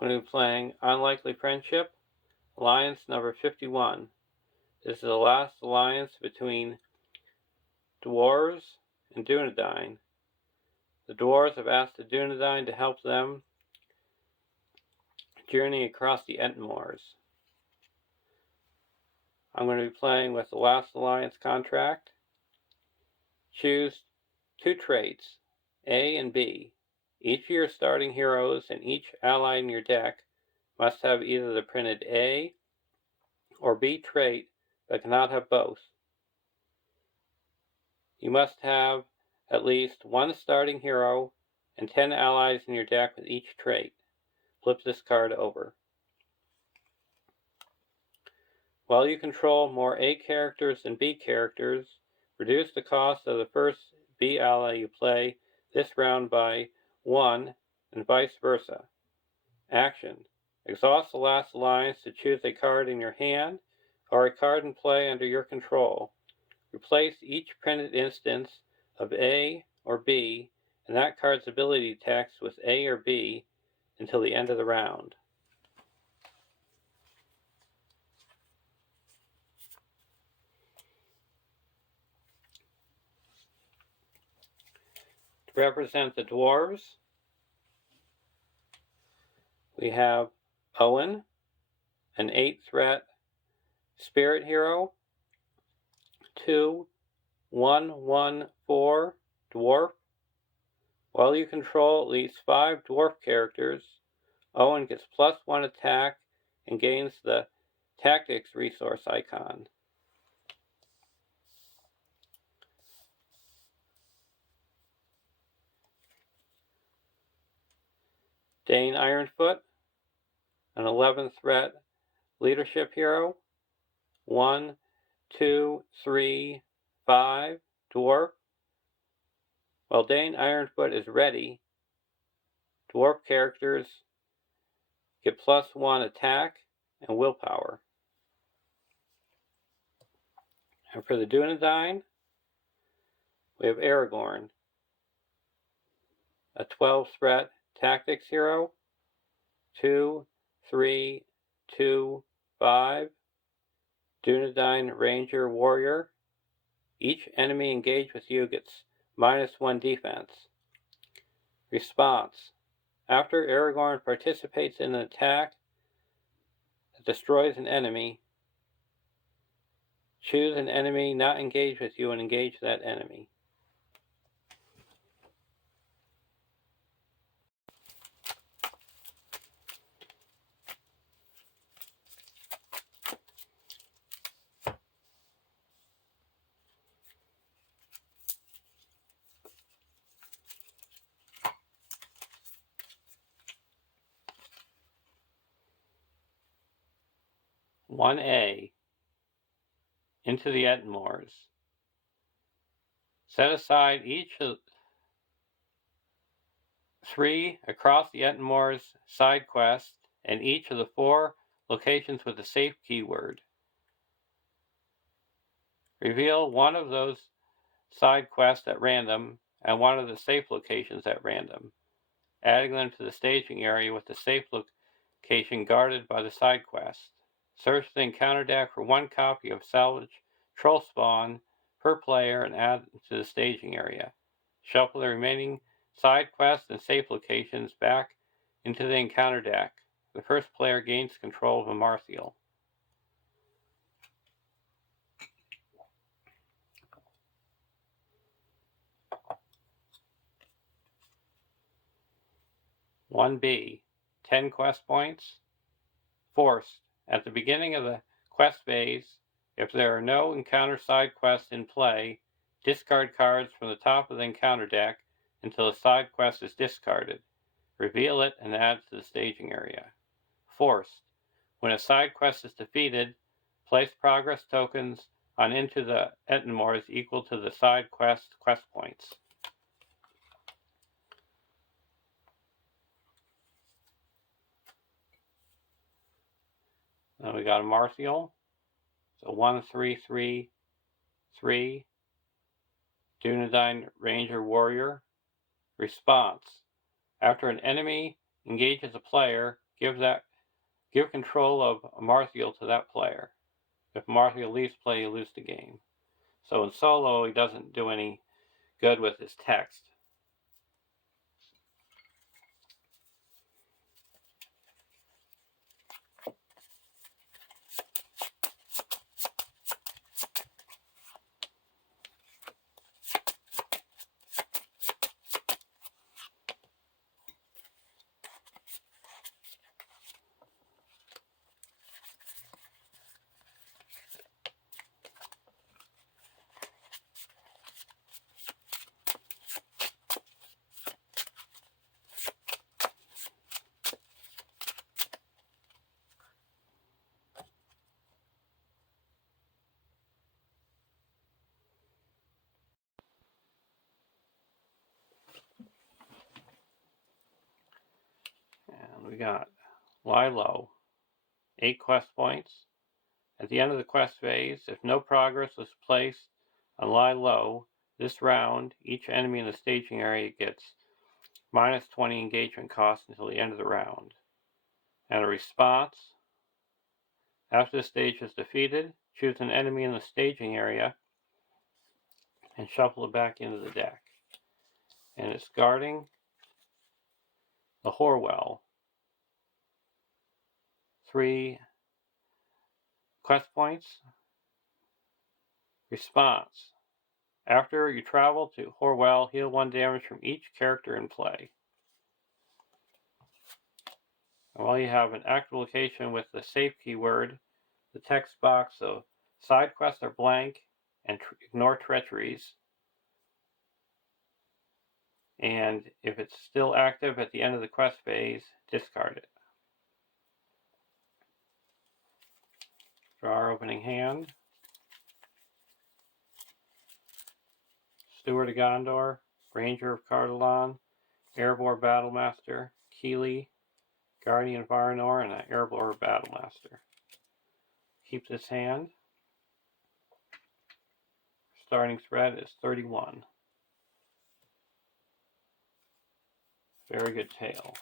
I'm going to be playing Unlikely Friendship, Alliance number 51. This is the last alliance between Dwarves and Dunedain. The Dwarves have asked the Dunedain to help them journey across the Entenmoors. I'm going to be playing with the last alliance contract. Choose two traits, A and B. Each of your starting heroes and each ally in your deck must have either the printed A or B trait, but cannot have both. You must have at least one starting hero and 10 allies in your deck with each trait. Flip this card over. While you control more A characters than B characters, reduce the cost of the first B ally you play this round by 1 and vice versa. Action. Exhaust the last alliance to choose a card in your hand or a card in play under your control. Replace each printed instance of A or B and that card's ability text with A or B until the end of the round. To represent the Dwarves, we have Owen, an 8-threat spirit hero, 2/1/1/4 dwarf. While you control at least 5 dwarf characters, Owen gets +1 attack and gains the tactics resource icon. Dane Ironfoot, an 11-threat leadership hero, 1/2/3/5 dwarf. While Dane Ironfoot is ready, dwarf characters get +1 attack and willpower. And for the Dunedain, we have Aragorn, a 12-threat tactics hero, 2/3/2/5 Dunedain Ranger Warrior. Each enemy engaged with you gets -1 defense. Response. After Aragorn participates in an attack that destroys an enemy, choose an enemy not engaged with you and engage that enemy. (1A) Into the Entenmoors. Set aside each of 3 across the Entenmoors side quests and each of the 4 locations with the safe keyword. Reveal one of those side quests at random and one of the safe locations at random, adding them to the staging area with the safe location guarded by the side quest. Search the encounter deck for 1 copy of Salvage Troll Spawn per player and add to the staging area. Shuffle the remaining side quests and safe locations back into the encounter deck. The first player gains control of a Marthiel. (1B) 10 quest points. Forced. At the beginning of the quest phase, if there are no encounter side quests in play, discard cards from the top of the encounter deck until the side quest is discarded. Reveal it and add to the staging area. Forced. When a side quest is defeated, place progress tokens on Into the Entenmoors equal to the side quest points. Then we got a Marthiel. So 1/3/3/3 Dunedain Ranger Warrior. Response. After an enemy engages a player, give control of Marthiel to that player. If Marthiel leaves play, you lose the game. So in solo, he doesn't do any good with his text. And we got Lie Low, 8 quest points. At the end of the quest phase, if no progress was placed on Lie Low this round, each enemy in the staging area gets minus 20 engagement cost until the end of the round. And a response, after the stage is defeated, choose an enemy in the staging area and shuffle it back into the deck. And it's guarding the Horwell. 3 quest points. Response. After you travel to Horwell, heal 1 damage from each character in play. And while you have an active location with the save keyword, the text box of side quests are blank and ignore treacheries. And if it's still active at the end of the quest phase, discard it. Draw our opening hand. Steward of Gondor, Ranger of Cardolan, Erebor Battlemaster, Keeley, Guardian of Varanor, and an Erebor Battlemaster. Keep this hand. Starting threat is 31. Very good tail.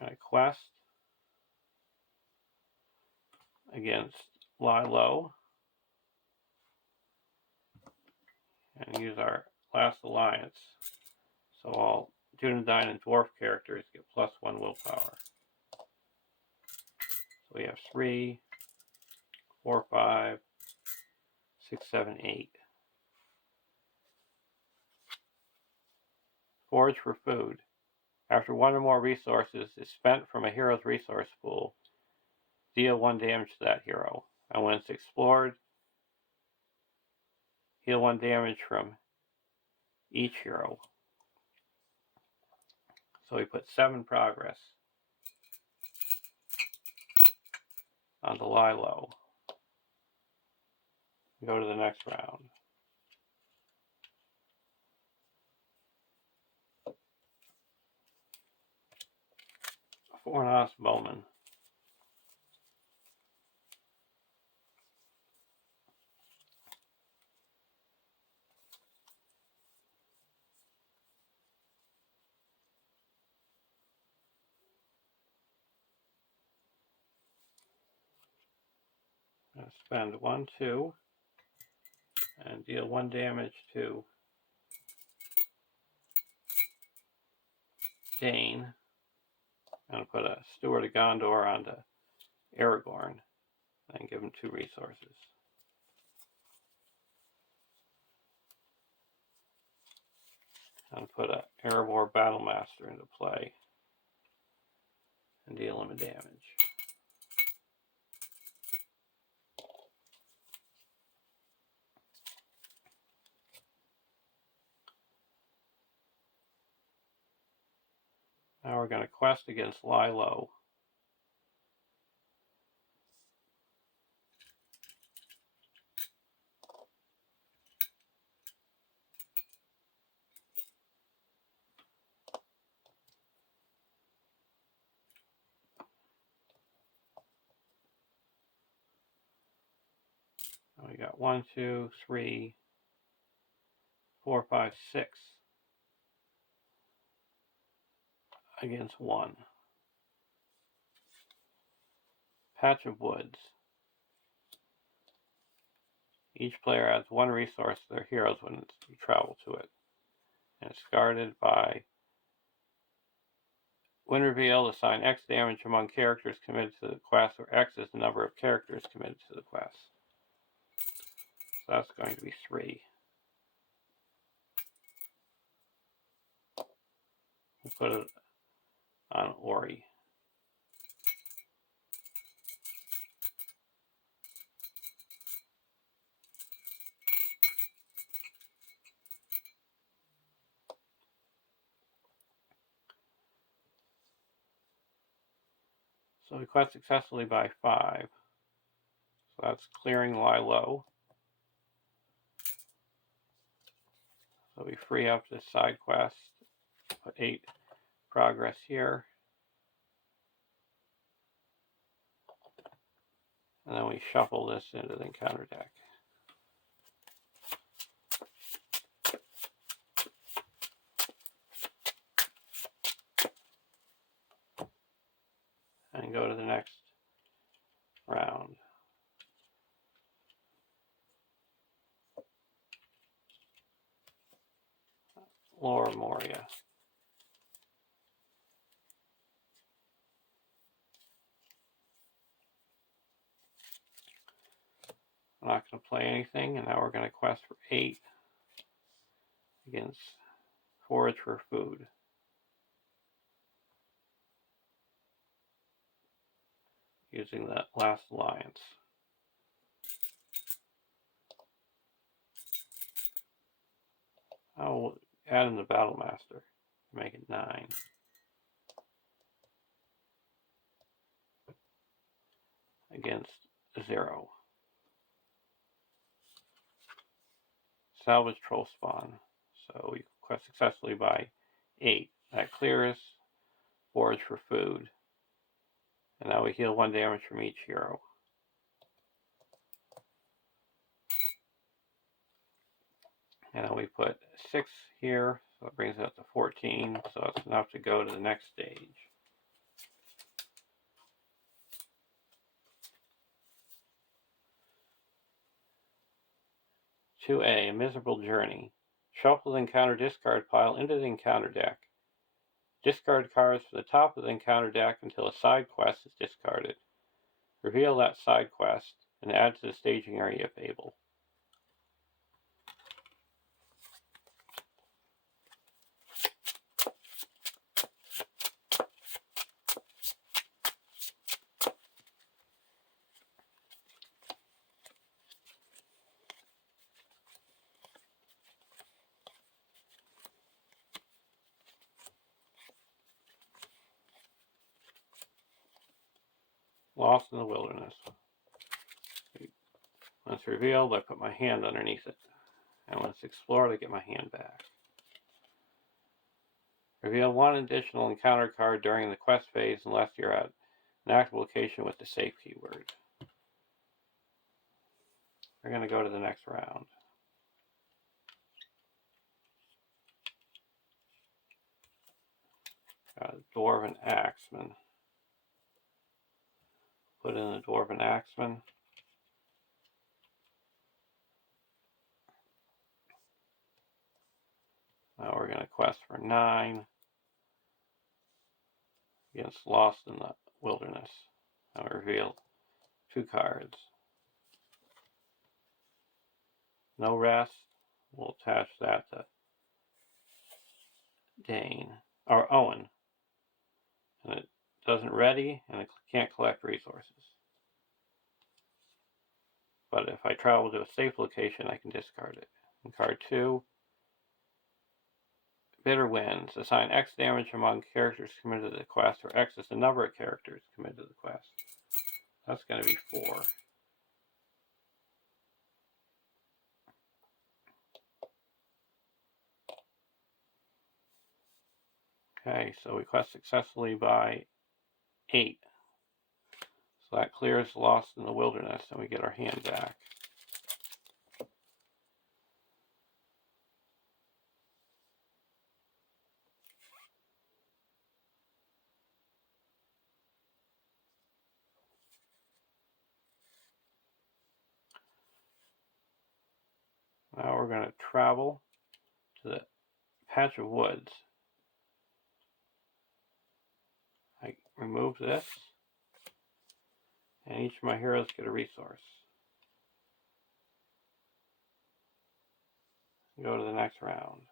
Got a quest against Lie Low. And use our last alliance. So all Dunedain and Dwarf characters get +1 willpower. So we have 3, 4, 5, 6, 7, 8. Forage for food. After 1 or more resources is spent from a hero's resource pool, deal 1 damage to that hero. And when it's explored, heal 1 damage from each hero. So we put 7 progress on the Lie Low. Go to the next round. Fornos Bowman. Spend 1, 2, and deal 1 damage to Dane, and put a Steward of Gondor onto Aragorn, and give him 2 resources. And put a Erebor Battlemaster into play, and deal him a damage. Now we're going to quest against Lie Low. We got 1, 2, 3, 4, 5, 6 against 1. Patch of woods. Each player adds 1 resource to their heroes when you travel to it. And it's guarded by when revealed, assign X damage among characters committed to the quest, where X is the number of characters committed to the quest. So that's going to be 3. We'll put it on Ori. So we quest successfully by 5. So that's clearing lie low. So we free up this side quest. Put 8 progress here. And then we shuffle this into the encounter deck. And go to the next round. LOTR Moria. I'm not going to play anything, and now we're going to quest for 8 against forage for food. Using that last alliance. I'll add in the Battle Master, make it 9. Against 0. Salvage Troll Spawn. So we quest successfully by 8. That clears, forage for food. And now we heal 1 damage from each hero. And then we put 6 here, so it brings it up to 14, so it's enough to go to the next stage. A Miserable Journey. Shuffle the encounter discard pile into the encounter deck. Discard cards from the top of the encounter deck until a side quest is discarded. Reveal that side quest and add to the staging area if able. Lost in the Wilderness. When it's revealed, I put my hand underneath it. And when it's explored, I get my hand back. Reveal 1 additional encounter card during the quest phase unless you're at an active location with the save keyword. We're going to go to the next round. Got a Dwarven Axeman. Put in the Dwarven Axeman. Now we're going to quest for 9 against Lost in the Wilderness. Now we reveal 2 cards. No Rest. We'll attach that to Dane or Owen. And it doesn't ready and it can't collect resources. But if I travel to a safe location, I can discard it. And card 2, Bitter Winds. Assign X damage among characters committed to the quest, where X is the number of characters committed to the quest. That's going to be 4. Okay, so we quest successfully by 8. So that clears Lost in the Wilderness, and we get our hand back. we're going to travel to the patch of woods. I remove this, and each of my heroes get a resource. Go to the next round.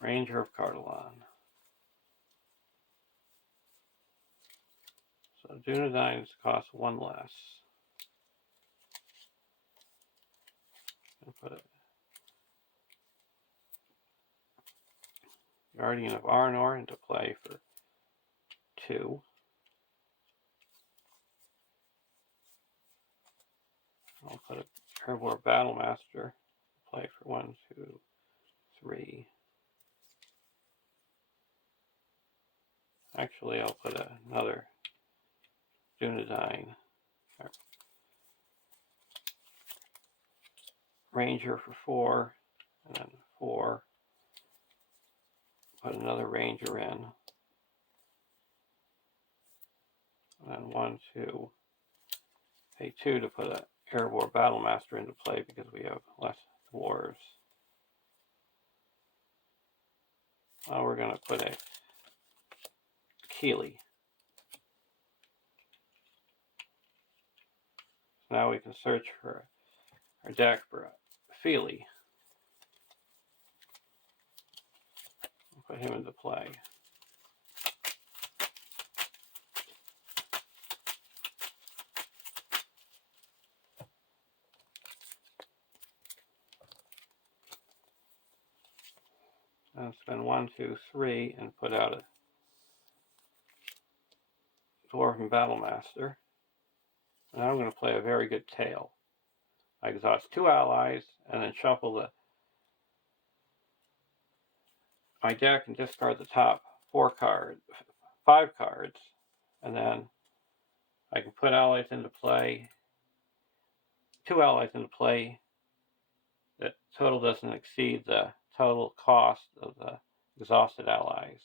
Ranger of Cardolan. So Dunedain's cost 1 less. And put it Guardian of Arnor into play for 2. I'll put a Herbivore Battlemaster into play for 1, 2, 3. Actually, I'll put another Dunedain Ranger for 4, and then 4. Put another Ranger in, and then 1, 2. Pay 2 to put a Herbivore Battlemaster into play because we have less dwarves. Now we're going to put a Keeley. So now we can search for our deck for a Feely. Put him into play. And spend 1, 2, 3 and put out a Dwarven Battlemaster. And now I'm going to play a very good tail. I exhaust 2 allies and then shuffle my deck and discard the top 5 cards, and then I can put allies into play, 2 allies into play. That total doesn't exceed the total cost of the exhausted allies.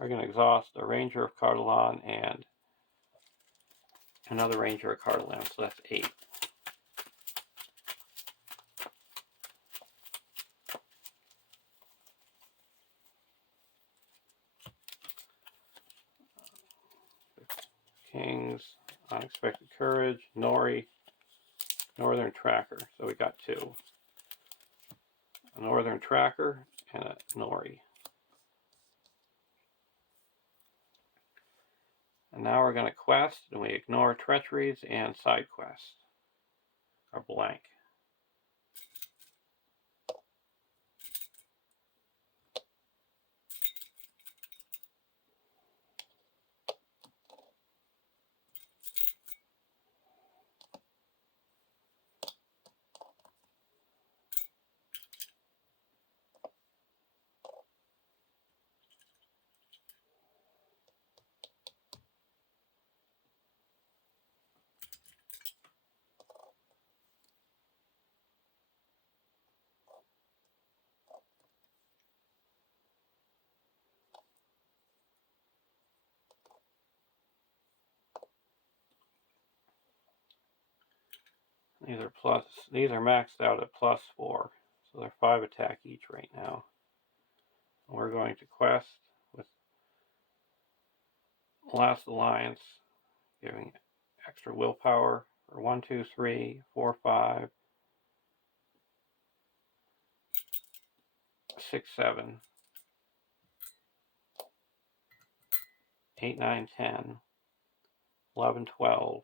We're going to exhaust a Ranger of Cardolan and another Ranger of Cardolan, so that's 8. Kings, Unexpected Courage, Nori, Northern Tracker. So we got 2. A Northern Tracker and a Nori. And now we're going to quest, and we ignore treacheries and side quests. Are blank. These are maxed out at +4, so they're 5 attack each right now. And we're going to quest with Last Alliance, giving extra willpower for 1, 2, 3, 4, 5, 6, 7, 8, 9, 10, 11, 12,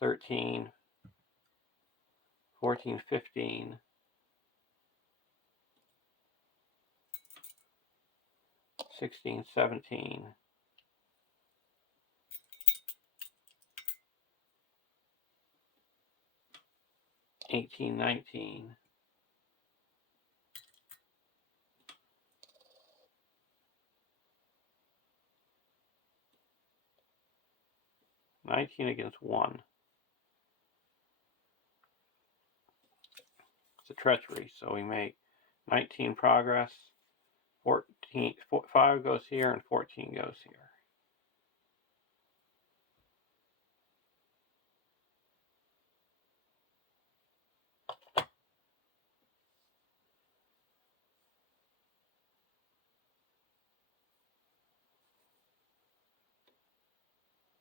13, 14, 15, 16, 17, 18, 19, 19 against 1. It's a treachery, so we make 19 progress 14, 5 goes here and 14 goes here.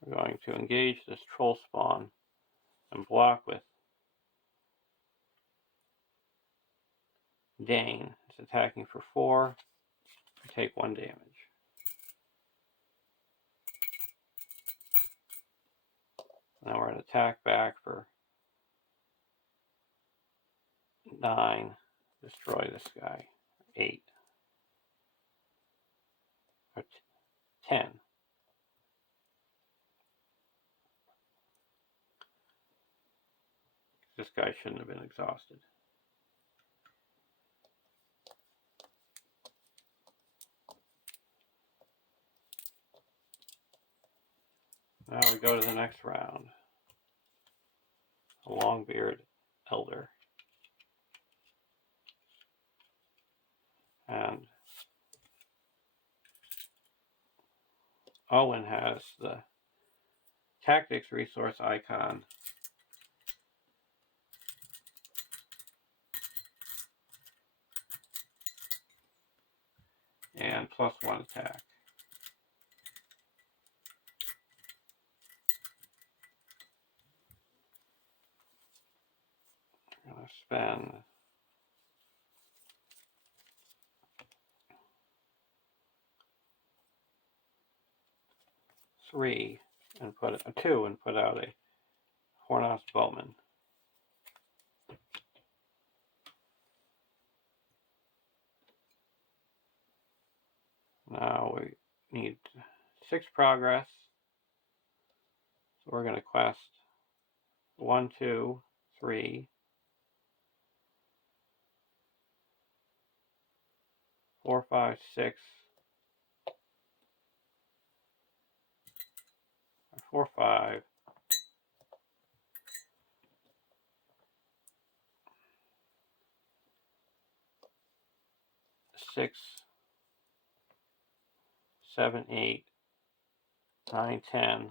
We're going to engage this troll spawn and block with Dane. It's attacking for 4. We take 1 damage. Now we're going to attack back for 9. Destroy this guy. 8. Or 10. This guy shouldn't have been exhausted. Now we go to the next round. A Longbeard Elder. And Owen has the Tactics resource icon. And +1 attack. I'm going to spend 3 and put a 2 and put out a Hornos Bowman. Now we need 6 progress. So we're going to quest 1, 2, 3, 4, 5, 6, 4, 5, 6, 7, 8, 9, 10.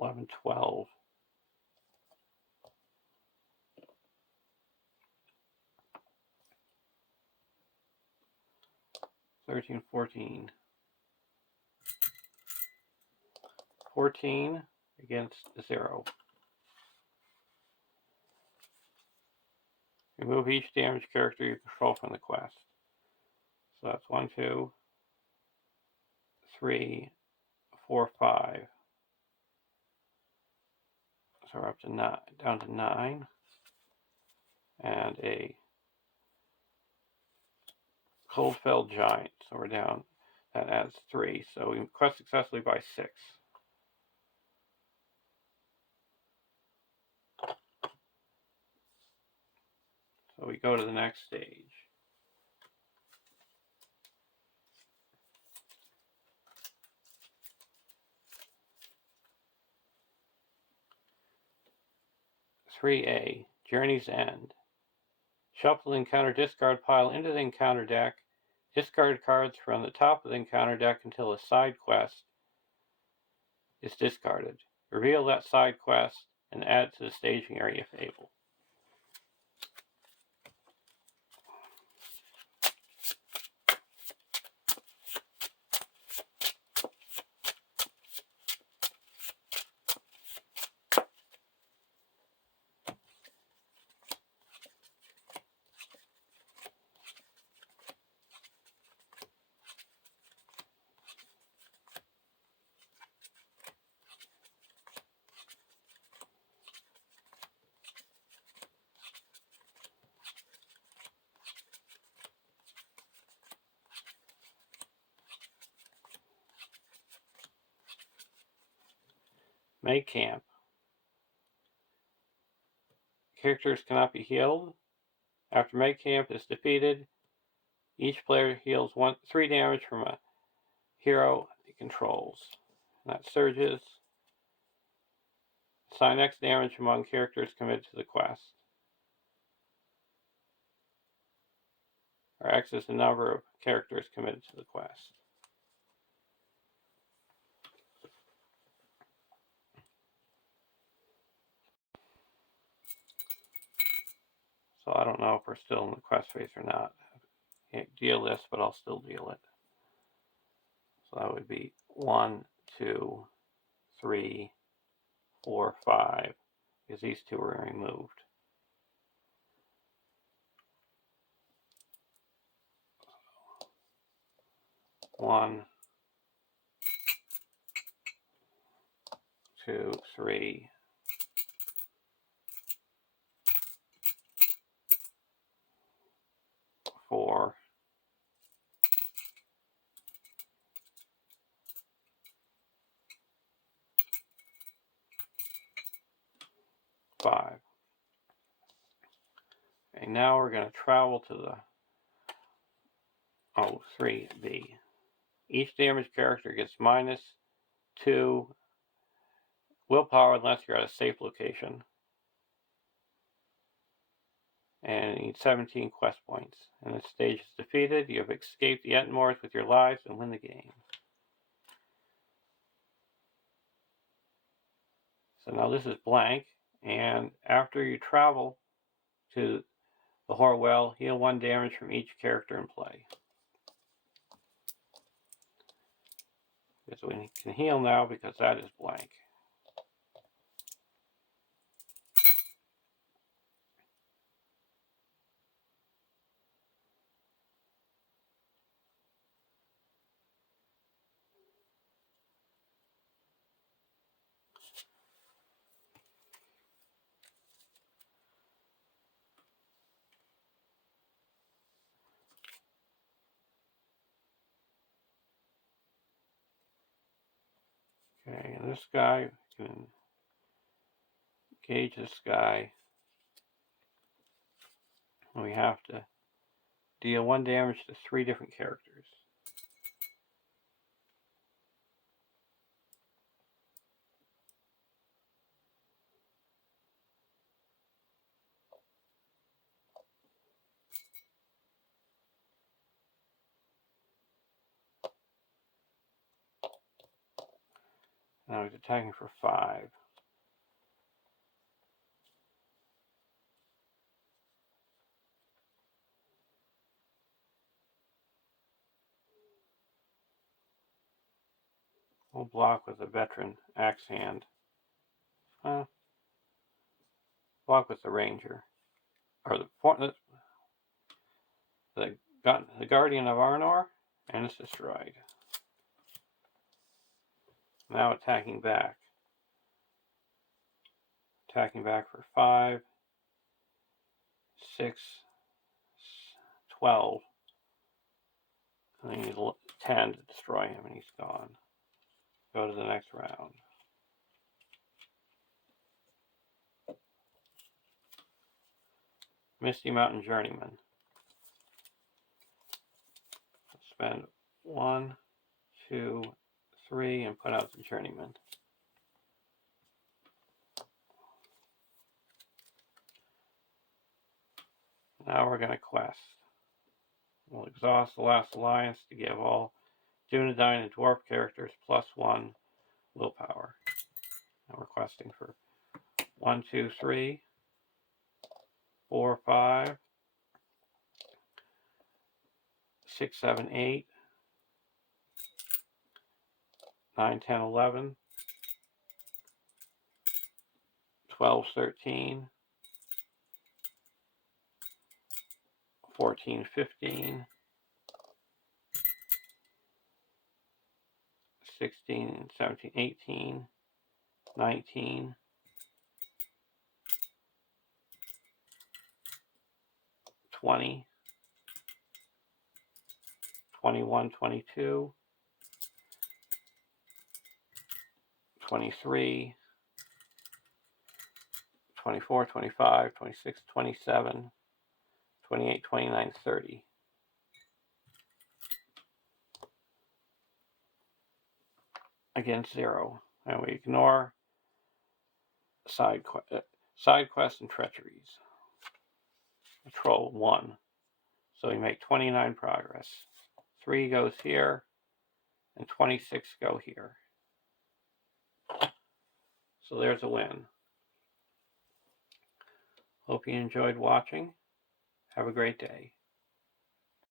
$11, $12. 13, 14. 14 against 0. Remove each damaged character you control from the quest. So that's 1, 2, 3, 4, 5. So we're up to 9, down to 9. And a Coldfell Giant. So we're down, that adds 3. So we quest successfully by 6. So we go to the next stage. (3A) Journey's End. Shuffle the encounter discard pile into the encounter deck. Discard cards from the top of the encounter deck until a side quest is discarded. Reveal that side quest and add it to the staging area if able. Make camp. Characters cannot be healed. After Make Camp is defeated, each player heals 3 damage from a hero he controls. And that surges. Assign X damage among characters committed to the quest. Or X is the number of characters committed to the quest. So I don't know if we're still in the quest phase or not. I can't deal this, but I'll still deal it. So that would be 1, 2, 3, 4, 5, because these two were removed. One, 2, 3, 4, 5. Okay, now we're going to travel to the 3B. Each damaged character gets -2 willpower unless you're at a safe location. And you need 17 quest points. And the stage is defeated. You have escaped the Entenmoors with your lives and win the game. So now this is blank. And after you travel to the Horwell, heal 1 damage from each character in play. Because we can heal now because that is blank. Okay, and this guy, we can gauge this guy. We have to deal 1 damage to 3 different characters. Now he's attacking for 5. We'll block with a veteran axe hand. Block with the ranger. Or the Guardian of Arnor, and it's destroyed. Now attacking back. Attacking back for 5, 6, 12. And I need 10 to destroy him, and he's gone. Go to the next round. Misty Mountain Journeyman. Spend 1, 2, 3, and put out the Journeyman. Now we're going to quest. We'll exhaust the last alliance to give all Dunedain and Dwarf characters +1 willpower. Now we're questing for 1, 2, 3, 4, 5, 6, 7, 8, 9, 10, 11, 12, 13, 14, 15, 16, 17, 18, 19, 20, 21, 22, 23, 24, 25, 26, 27, 28, 29, 30. against 0. And we ignore side quests and treacheries. Control 1. So we make 29 progress. 3 goes here, and 26 go here. So there's a win. Hope you enjoyed watching. Have a great day.